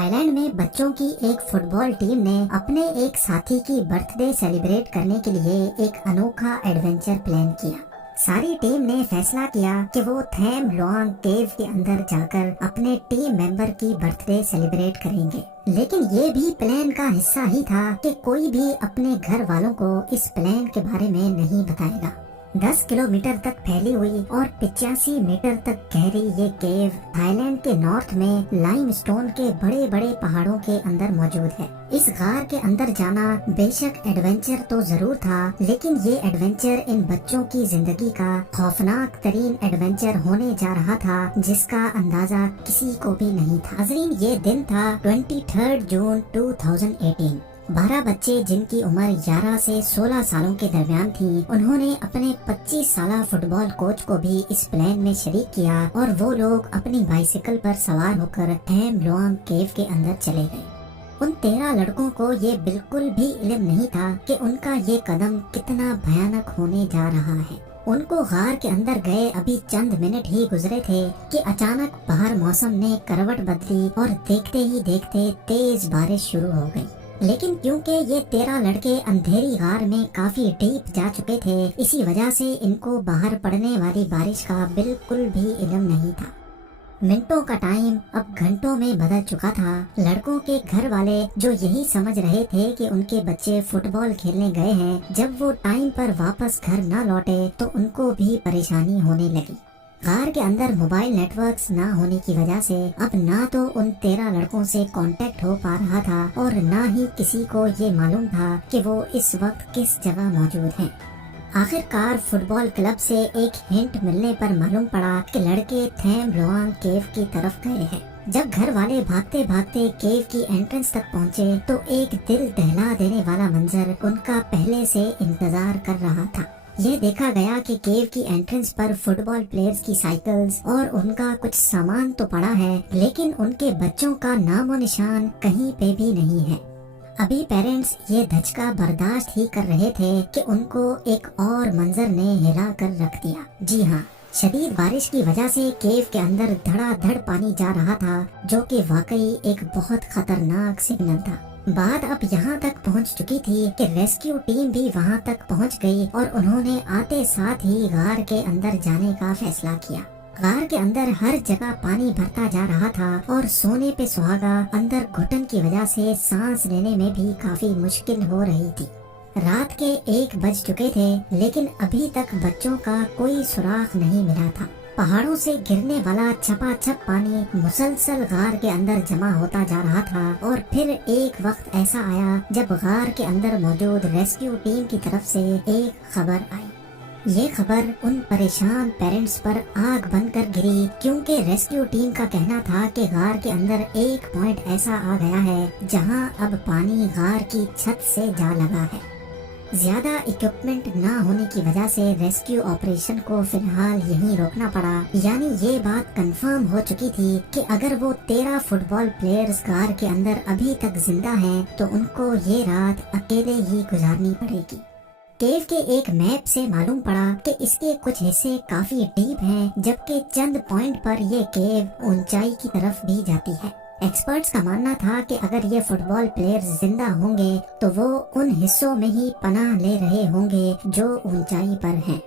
Thai land میں بچوں کی ایک فٹ بال ٹیم نے اپنے ایک ساتھی کی برتھ ڈے سیلیبریٹ کرنے کے لیے ایک انوکھا ایڈونچر پلان کیا۔ ساری ٹیم نے فیصلہ کیا کہ وہ تھیم لوانگ کیو کے اندر جا کر اپنے ٹیم ممبر کی برتھ ڈے سیلیبریٹ کریں گے، لیکن یہ بھی پلان کا حصہ ہی تھا کہ کوئی بھی اپنے گھر والوں کو اس پلان کے بارے میں نہیں بتائے گا۔ 10 کلومیٹر تک پھیلی ہوئی اور 85 میٹر تک گہری یہ کیو تھائی لینڈ کے نارتھ میں لائم سٹون کے بڑے بڑے پہاڑوں کے اندر موجود ہے۔ اس غار کے اندر جانا بے شک ایڈونچر تو ضرور تھا، لیکن یہ ایڈونچر ان بچوں کی زندگی کا خوفناک ترین ایڈونچر ہونے جا رہا تھا، جس کا اندازہ کسی کو بھی نہیں تھا۔ ناظرین، یہ دن تھا 23 جون 2018۔ 12 بچے جن کی عمر 11 سے 16 سالوں کے درمیان تھی، انہوں نے اپنے 25 سالہ فٹ بال کوچ کو بھی اس پلان میں شریک کیا اور وہ لوگ اپنی بائیسیکل پر سوار ہو کر تھیم لوانگ کیو کے اندر چلے گئے۔ ان 13 لڑکوں کو یہ بالکل بھی علم نہیں تھا کہ ان کا یہ قدم کتنا بھیانک ہونے جا رہا ہے۔ ان کو غار کے اندر گئے ابھی چند منٹ ہی گزرے تھے کہ اچانک باہر موسم نے کروٹ بدلی اور دیکھتے ہی دیکھتے تیز بارش شروع ہو گئی۔ لیکن کیونکہ یہ 13 لڑکے اندھیری غار میں کافی ڈیپ جا چکے تھے، اسی وجہ سے ان کو باہر پڑنے والی بارش کا بالکل بھی علم نہیں تھا۔ منٹوں کا ٹائم اب گھنٹوں میں بدل چکا تھا۔ لڑکوں کے گھر والے جو یہی سمجھ رہے تھے کہ ان کے بچے فٹ بال کھیلنے گئے ہیں، جب وہ ٹائم پر واپس گھر نہ لوٹے تو ان کو بھی پریشانی ہونے لگی۔ غار کے اندر موبائل نیٹ ورکس نہ ہونے کی وجہ سے اب نہ تو ان 13 لڑکوں سے کانٹیکٹ ہو پا رہا تھا اور نہ ہی کسی کو یہ معلوم تھا کہ وہ اس وقت کس جگہ موجود ہیں۔ آخر کار فٹ بال کلب سے ایک ہنٹ ملنے پر معلوم پڑا کہ لڑکے تھیم لوانگ کیو کی طرف گئے ہیں۔ جب گھر والے بھاگتے بھاگتے کیو کی انٹرنس تک پہنچے تو ایک دل دہلا دینے والا منظر ان کا پہلے سے انتظار کر رہا تھا۔ یہ دیکھا گیا کہ کیو کی انٹرنس پر فٹ بال پلیئرز کی سائیکلز اور ان کا کچھ سامان تو پڑا ہے، لیکن ان کے بچوں کا نام و نشان کہیں پہ بھی نہیں ہے۔ ابھی پیرنٹس یہ دھچکا برداشت ہی کر رہے تھے کہ ان کو ایک اور منظر نے ہلا کر رکھ دیا۔ جی ہاں، شدید بارش کی وجہ سے کیو کے اندر دھڑا دھڑ پانی جا رہا تھا، جو کہ واقعی ایک بہت خطرناک سگنل تھا۔ بات اب یہاں تک پہنچ چکی تھی کہ ریسکیو ٹیم بھی وہاں تک پہنچ گئی اور انہوں نے آتے ساتھ ہی غار کے اندر جانے کا فیصلہ کیا۔ غار کے اندر ہر جگہ پانی بھرتا جا رہا تھا اور سونے پہ سہاگا اندر گھٹن کی وجہ سے سانس لینے میں بھی کافی مشکل ہو رہی تھی۔ رات کے 1 بج چکے تھے، لیکن ابھی تک بچوں کا کوئی سراغ نہیں ملا تھا۔ پہاڑوں سے گرنے والا چھپا چھپ پانی مسلسل غار کے اندر جمع ہوتا جا رہا تھا اور پھر ایک وقت ایسا آیا جب غار کے اندر موجود ریسکیو ٹیم کی طرف سے ایک خبر آئی۔ یہ خبر ان پریشان پیرنٹس پر آگ بن کر گری، کیونکہ ریسکیو ٹیم کا کہنا تھا کہ غار کے اندر ایک پوائنٹ ایسا آ گیا ہے جہاں اب پانی غار کی چھت سے جا لگا ہے۔ زیادہ اکوپمنٹ نہ ہونے کی وجہ سے ریسکیو آپریشن کو فی الحال یہیں روکنا پڑا، یعنی یہ بات کنفرم ہو چکی تھی کہ اگر وہ 13 فٹ بال پلیئرز غار کے اندر ابھی تک زندہ ہیں تو ان کو یہ رات اکیلے ہی گزارنی پڑے گی۔ کیو کے ایک میپ سے معلوم پڑا کہ اس کے کچھ حصے کافی ڈیپ ہیں، جبکہ چند پوائنٹ پر یہ کیو اونچائی کی طرف بھی جاتی ہے۔ ایکسپرٹس کا ماننا تھا کہ اگر یہ فٹ بال پلیئر زندہ ہوں گے تو وہ ان حصوں میں ہی پناہ لے رہے ہوں گے جو اونچائی پر ہیں۔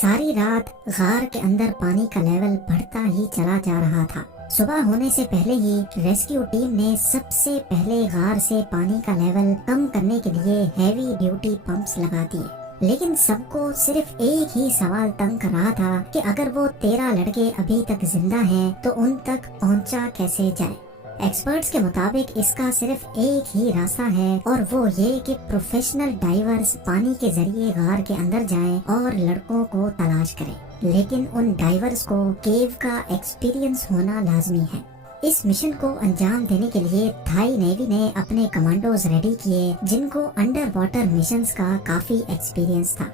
ساری رات غار کے اندر پانی کا لیول بڑھتا ہی چلا جا رہا تھا۔ صبح ہونے سے پہلے ہی ریسکیو ٹیم نے سب سے پہلے غار سے پانی کا لیول کم کرنے کے لیے ہیوی ڈیوٹی پمپس لگا دیے، لیکن سب کو صرف ایک ہی سوال تنگ کر رہا تھا کہ اگر وہ 13 لڑکے ابھی تک زندہ ہیں تو ان تک پہنچا کیسے جائے۔ ایکسپرٹس کے مطابق اس کا صرف ایک ہی راستہ ہے اور وہ یہ کہ پروفیشنل ڈائیورز پانی کے ذریعے غار کے اندر جائیں اور لڑکوں کو تلاش کریں، لیکن ان ڈائیورز کو کیو کا ایکسپیرینس ہونا لازمی ہے۔ اس مشن کو انجام دینے کے لیے تھائی نیوی نے اپنے کمانڈوز ریڈی کیے، جن کو انڈر واٹر مشنز کا کافی ایکسپیرینس تھا۔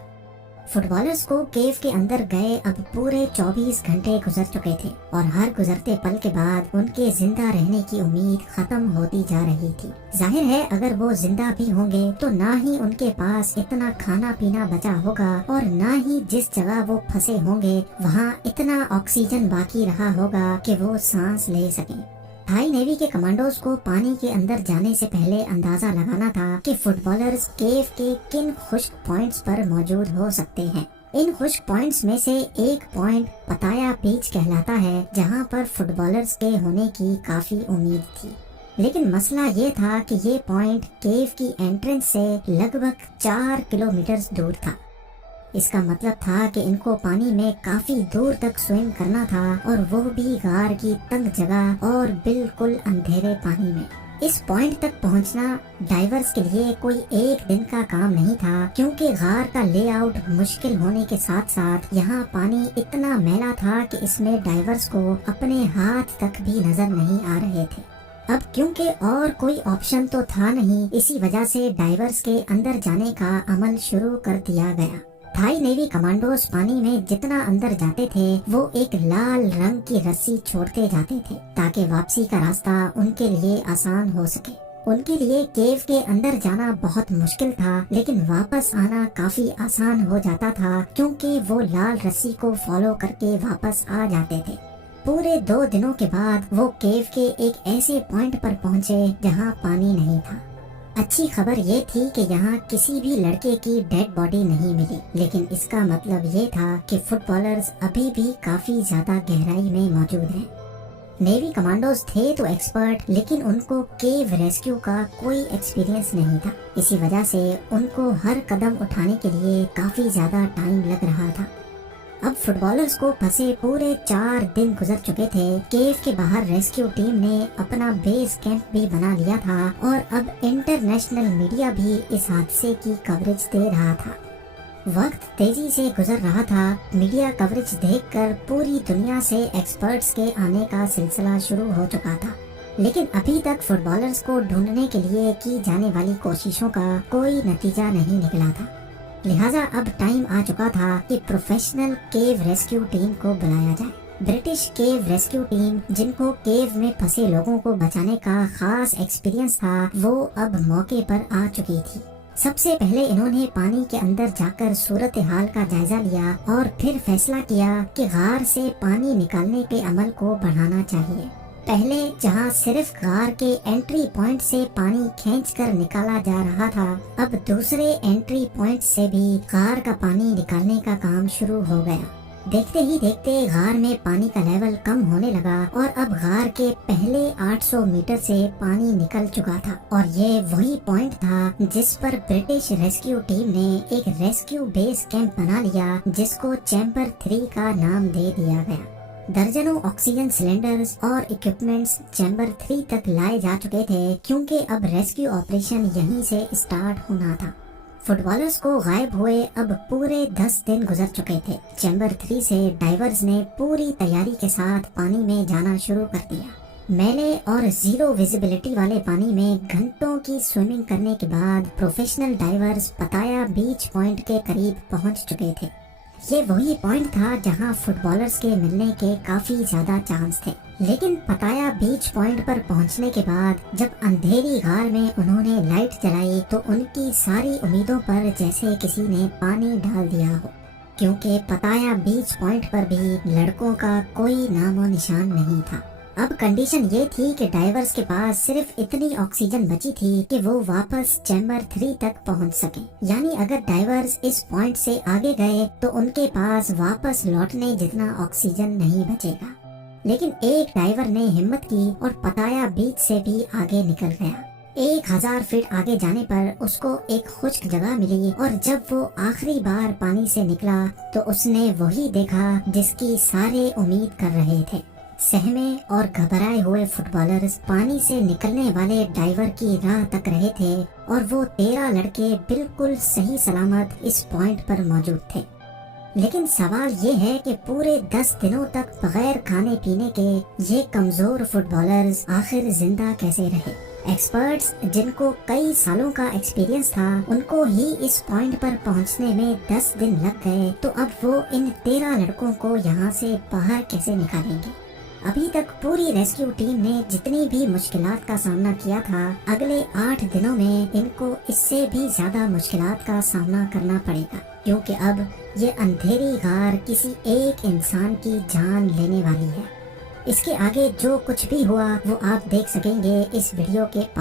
فٹ بالرز کو کیو کے اندر گئے اب پورے 24 گھنٹے گزر چکے تھے اور ہر گزرتے پل کے بعد ان کے زندہ رہنے کی امید ختم ہوتی جا رہی تھی۔ ظاہر ہے اگر وہ زندہ بھی ہوں گے تو نہ ہی ان کے پاس اتنا کھانا پینا بچا ہوگا اور نہ ہی جس جگہ وہ پھنسے ہوں گے وہاں اتنا آکسیجن باقی رہا ہوگا کہ وہ سانس لے سکیں۔ थाई नेवी के कमांडोज को पानी के अंदर जाने से पहले अंदाजा लगाना था कि फुटबॉलर्स केव के किन खुश्क पॉइंट्स पर मौजूद हो सकते हैं। इन खुश्क पॉइंट्स में से एक पॉइंट पताया बीच कहलाता है, जहां पर फुटबॉलर्स के होने की काफी उम्मीद थी। लेकिन मसला ये था कि ये पॉइंट केव की एंट्रेंस से लगभग 4 किलोमीटर दूर था। इसका मतलब था कि इनको पानी में काफी दूर तक स्विम करना था, और वो भी गार की तंग जगह और बिल्कुल अंधेरे पानी में। इस पॉइंट तक पहुंचना डाइवर्स के लिए कोई एक दिन का काम नहीं था, क्योंकि गार का लेआउट मुश्किल होने के साथ साथ यहाँ पानी इतना मैला था कि इसमें डाइवर्स को अपने हाथ तक भी नजर नहीं आ रहे थे। अब क्योंकि और कोई ऑप्शन तो था नहीं, इसी वजह से डाइवर्स के अंदर जाने का अमल शुरू कर दिया गया। थाई नेवी कमांडोज पानी में जितना अंदर जाते थे, वो एक लाल रंग की रस्सी छोड़ते जाते थे, ताकि वापसी का रास्ता उनके लिए आसान हो सके। उनके लिए केव के अंदर जाना बहुत मुश्किल था, लेकिन वापस आना काफी आसान हो जाता था, क्योंकि वो लाल रस्सी को फॉलो करके वापस आ जाते थे। पूरे 2 दिनों के बाद वो केव के एक ऐसे पॉइंट पर पहुँचे जहाँ पानी नहीं था। अच्छी खबर ये थी कि यहाँ किसी भी लड़के की डेड बॉडी नहीं मिली, लेकिन इसका मतलब ये था कि फुटबॉलर्स अभी भी काफी ज्यादा गहराई में मौजूद हैं। नेवी कमांडोज थे तो एक्सपर्ट, लेकिन उनको केव रेस्क्यू का कोई एक्सपीरियंस नहीं था। इसी वजह से उनको हर कदम उठाने के लिए काफी ज्यादा टाइम लग रहा था। अब फुटबॉलर्स को फंसे पूरे 4 दिन गुजर चुके थे। केव के बाहर रेस्क्यू टीम ने अपना बेस कैंप भी बना लिया था, और अब इंटरनेशनल मीडिया भी इस हादसे की कवरेज दे रहा था। वक्त तेजी से गुजर रहा था। मीडिया कवरेज देखकर पूरी दुनिया से एक्सपर्ट्स के आने का सिलसिला शुरू हो चुका था, लेकिन अभी तक फुटबॉलर्स को ढूंढने के लिए की जाने वाली कोशिशों का कोई नतीजा नहीं निकला था। लिहाजा अब टाइम आ चुका था कि प्रोफेशनल केव रेस्क्यू टीम को बुलाया जाए। ब्रिटिश केव रेस्क्यू टीम, जिनको केव में फंसे लोगों को बचाने का खास एक्सपीरियंस था, वो अब मौके पर आ चुकी थी। सबसे पहले इन्होंने पानी के अंदर जाकर सूरत हाल का जायजा लिया, और फिर फैसला किया कि गार से पानी निकालने के अमल को बढ़ाना चाहिए। पहले जहां सिर्फ गार के एंट्री पॉइंट से पानी खींचकर निकाला जा रहा था, अब दूसरे एंट्री पॉइंट से भी गार का पानी निकालने का काम शुरू हो गया। देखते ही देखते गार में पानी का लेवल कम होने लगा, और अब गार के पहले 800 मीटर से पानी निकल चुका था, और ये वही पॉइंट था जिस पर ब्रिटिश रेस्क्यू टीम ने एक रेस्क्यू बेस कैंप बना लिया, जिसको चैम्बर 3 का नाम दे दिया गया। दर्जनों ऑक्सीजन सिलेंडर्स और इक्विपमेंट्स चैम्बर 3 तक लाए जा चुके थे, क्योंकि अब रेस्क्यू ऑपरेशन यहीं से स्टार्ट होना था। फुटबॉलर्स को गायब हुए अब पूरे 10 दिन गुजर चुके थे। चैम्बर 3 से डाइवर्स ने पूरी तैयारी के साथ पानी में जाना शुरू कर दिया। मैले और जीरो विजिबिलिटी वाले पानी में घंटों की स्विमिंग करने के बाद प्रोफेशनल डाइवर्स पताया बीच पॉइंट के करीब पहुंच चुके थे। ये वही पॉइंट था जहां फुटबॉलर्स के मिलने के काफी ज्यादा चांस थे, लेकिन पताया बीच पॉइंट पर पहुंचने के बाद जब अंधेरी गार में उन्होंने लाइट जलाई, तो उनकी सारी उम्मीदों पर जैसे किसी ने पानी डाल दिया हो, क्योंकि पताया बीच पॉइंट पर भी लड़कों का कोई नामो निशान नहीं था। अब कंडीशन ये थी कि डाइवर्स के पास सिर्फ इतनी ऑक्सीजन बची थी कि वो वापस चैम्बर 3 तक पहुंच सके। यानी अगर डाइवर्स इस पॉइंट से आगे गए तो उनके पास वापस लौटने जितना ऑक्सीजन नहीं बचेगा। लेकिन एक डाइवर ने हिम्मत की और पताया बीच से भी आगे निकल गया। 1000 फीट आगे जाने पर उसको एक खुश्क जगह मिली, और जब वो आखिरी बार पानी से निकला तो उसने वही देखा जिसकी सारे उम्मीद कर रहे थे। सहमे और घबराए हुए फुटबॉलर्स पानी से निकलने वाले डाइवर की राह तक रहे थे, और वो 13 लड़के बिल्कुल सही सलामत इस पॉइंट पर मौजूद थे। लेकिन सवाल ये है कि पूरे 10 दिनों तक बगैर खाने पीने के ये कमजोर फुटबॉलर्स आखिर जिंदा कैसे रहे। एक्सपर्ट्स, जिनको कई सालों का एक्सपीरियंस था, उनको ही इस पॉइंट पर पहुंचने में 10 दिन लग गए, तो अब वो इन 13 लड़कों को यहाँ से बाहर कैसे निकालेंगे। अभी तक पूरी रेस्क्यू टीम ने जितनी भी मुश्किलात का सामना किया था, अगले 8 दिनों में इनको इससे भी ज्यादा मुश्किलात का सामना करना पड़ेगा, क्योंकि अब ये अंधेरी गार किसी एक इंसान की जान लेने वाली है। اس کے آگے جو کچھ بھی ہوا وہ آپ دیکھ سکیں گے اس ویڈیو کے پارٹ